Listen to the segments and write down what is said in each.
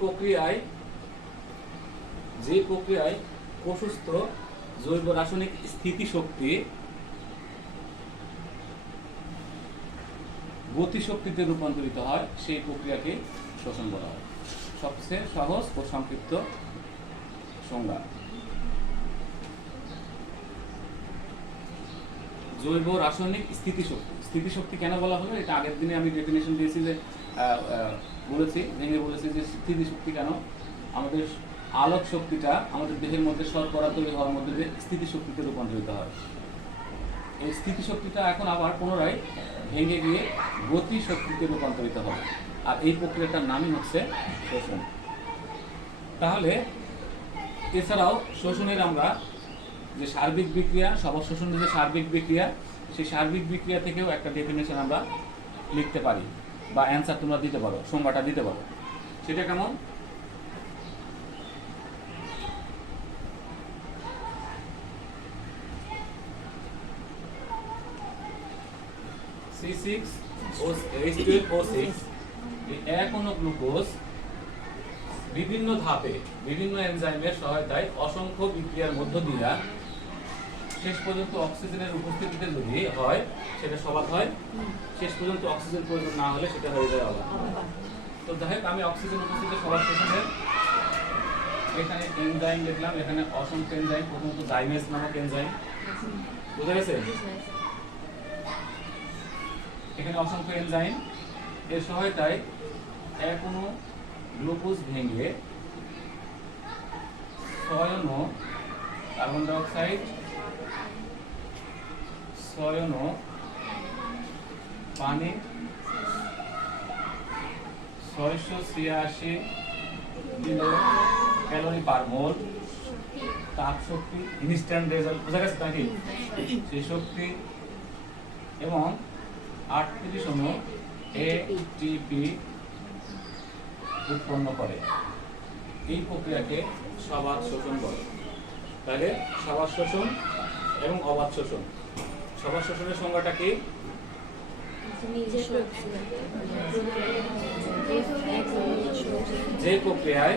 প্রক্রিয়ায়, যে প্রক্রিয়ায় প্রশস্ত জৈব রাসায়নিক স্থিতিশক্তি, গতিশক্তিতে রূপান্তরিত হয়, সেই প্রক্রিয়াকে শ্বসন বলা হয়। সবচেয়ে সহজ ও সংক্ষিপ্ত সংজ্ঞা। জৈব রাসায়নিক স্থিতিশক্তি। স্থিতিশক্তি কেন বলা হলো, এটা আগের দিনে আমি ডেফিনেশন দিয়েছি যে বলেছি, ভেঙে বলেছি যে স্থিতিশক্তি কেন? আমাদের আলোক শক্তিটা আমাদের দেহের মধ্যে শর্করা তৈরি হওয়ার মধ্যে দিয়ে স্থিতিশক্তিতে রূপান্তরিত হয়। এই স্থিতিশক্তিটা এখন আবার পুনরায় ভেঙে গিয়ে গতি শক্তিতে রূপান্তরিত হয় আর এই প্রক্রিয়াটার নামই হচ্ছে শোষণ। তাহলে এছাড়াও শোষণের আমরা যে সার্বিক বিক্রিয়া, সবার শোষণের যে সার্বিক বিক্রিয়া সেই সার্বিক বিক্রিয়া থেকেও একটা ডেফিনেশন আমরা লিখতে পারি বা অ্যান্সার তোমরা দিতে পারো, সংজ্ঞাটা দিতে পারো। সেটা কেমন? গ্লুকোজ বিভিন্ন ধাপে, বিভিন্ন এনজাইমের সহায়তায় অসংখ্য বিক্রিয়ার মধ্য দিয়া শেষ পর্যন্ত অক্সিজেনের উপস্থিতিতে যদি হয়, সেটা সবাদ হয়, শেষ পর্যন্ত অক্সিজেন প্রয়োজন না হলে সেটা হয়ে যায় অবাক তো যাই আমি অক্সিজেন উপস্থিতি সবার শেষে এখানে এনজাইম দেখলাম, এখানে অসংখ্য এনজাইম প্রথমত জাইমেস নামক এনজাইম বুঝা গেছে? এখানে অসংখ্য এনজাইম এর সহায়তায় অণু গ্লুকোজ ভেঙে ছয় কার্বন ডাইঅক্সাইড অণু পানি, ছয়শো ছিয়াশি কিলো ক্যালোরি পার মোল, তাপ শক্তি ইনস্ট্যান্ট রেজাল্ট বোঝা গেছে নাকি? সেই শক্তি এবং আটত্রিশ অণু এটিপি উৎপন্ন করে। এই প্রক্রিয়াকে সবাদ শোষণ বলে। তাহলে সবাদ শোষণ এবং অবাধ শোষণ। সবাদ শোষণের সংজ্ঞাটা কি? যে প্রক্রিয়ায়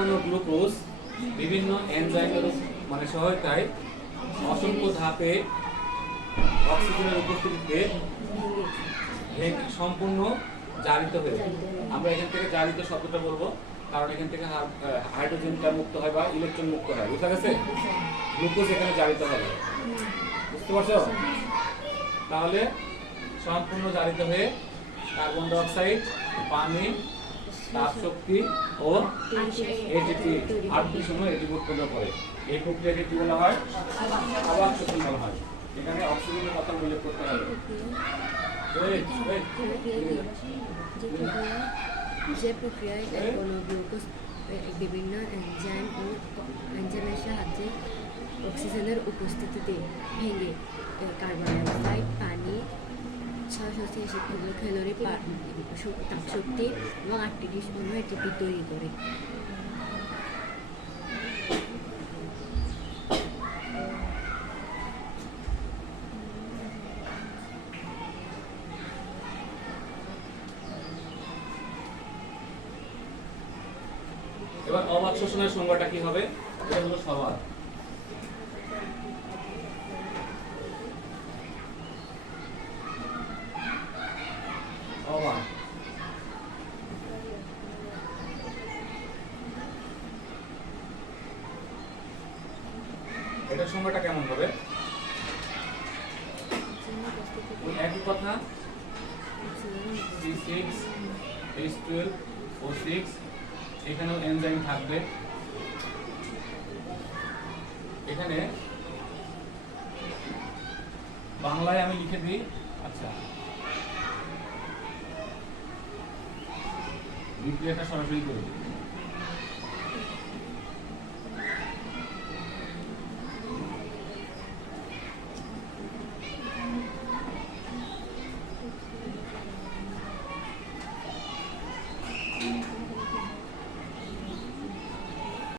অণু গ্লুকোজ বিভিন্ন এনজাইমের মানে সহায়তায় অসংখ্য ধাপে অক্সিজেনের উপস্থিতিতে সম্পূর্ণ জারিত হয়ে আমরা এখান থেকে জারিত শব্দটা বলব। কারণ এখান থেকে হাইড্রোজেনটা মুক্ত হয় বা ইলেকট্রন মুক্ত হয় বুঝতে গেছে গ্লুকোজ এখানে জারিত হবে। বুঝতে পারছ? তাহলে সম্পূর্ণ জারিত হয়ে কার্বন ডাইঅক্সাইড পানি তাপ শক্তি ও এটিপি আটটি সময় এটি উৎপন্ন করে। এই প্রক্রিয়াকে কি বলা হয় আবার শক্তি বলা হয়। এখানে অক্সিজেনের কথা উল্লেখ করতে হবে। যে প্রক্রিয়ায় কোনো গ্লুকোজ বিভিন্ন এনজাইম ও এনজাইমের সাহায্যে অক্সিজেনের উপস্থিতিতে ভেঙে কার্বন ডাইঅক্সাইড পানি ছয়শো ছিয়াশি কিলো ক্যালোরি তাপশক্তি তাপ শক্তি এবং আটত্রিশ অণু এটিপি তৈরি করে। এবার অবাধ শোষণের সংজ্ঞাটা কি হবে? এটা হলো সবাদ অবাধ। এটার সংজ্ঞাটা কেমন হবে? একই কথা? C six H twelve O six এখানেও এনজাইম থাকবে। এখানে বাংলায় আমি লিখে দিই। আচ্ছা। বিক্রিয়াটা সরাসরি করে দিই।